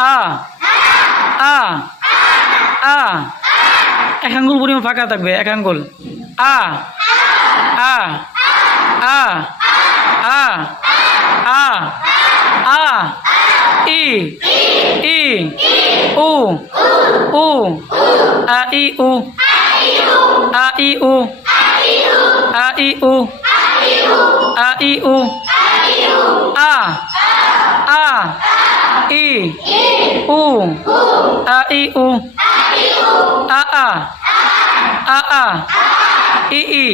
আ আ আ এক আঙ্গুল পরিমাণ ফাঁকা থাকবে, এক আঙ্গুল। আ আ আ আ আ আ ই ই উ উ আ ই উ আ ই উ আ ই উ আ ই উ আ আ ই উ আ ই উ আ আ আ আ ই ই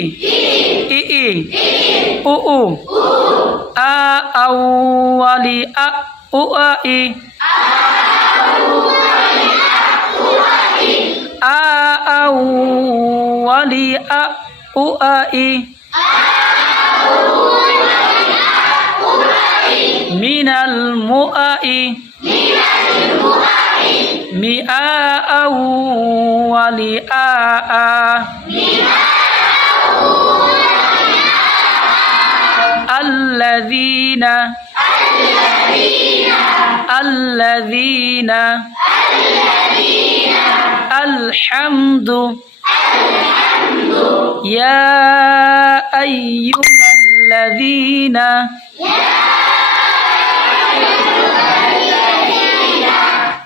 ই ই উ উ আ আউয়ালি আ উ আ ই আ আউয়ালি আ উ আ ই মিনাল মুআই মিআ আউয়ালি আ আ الذين الذين الحمد يا أيها الذين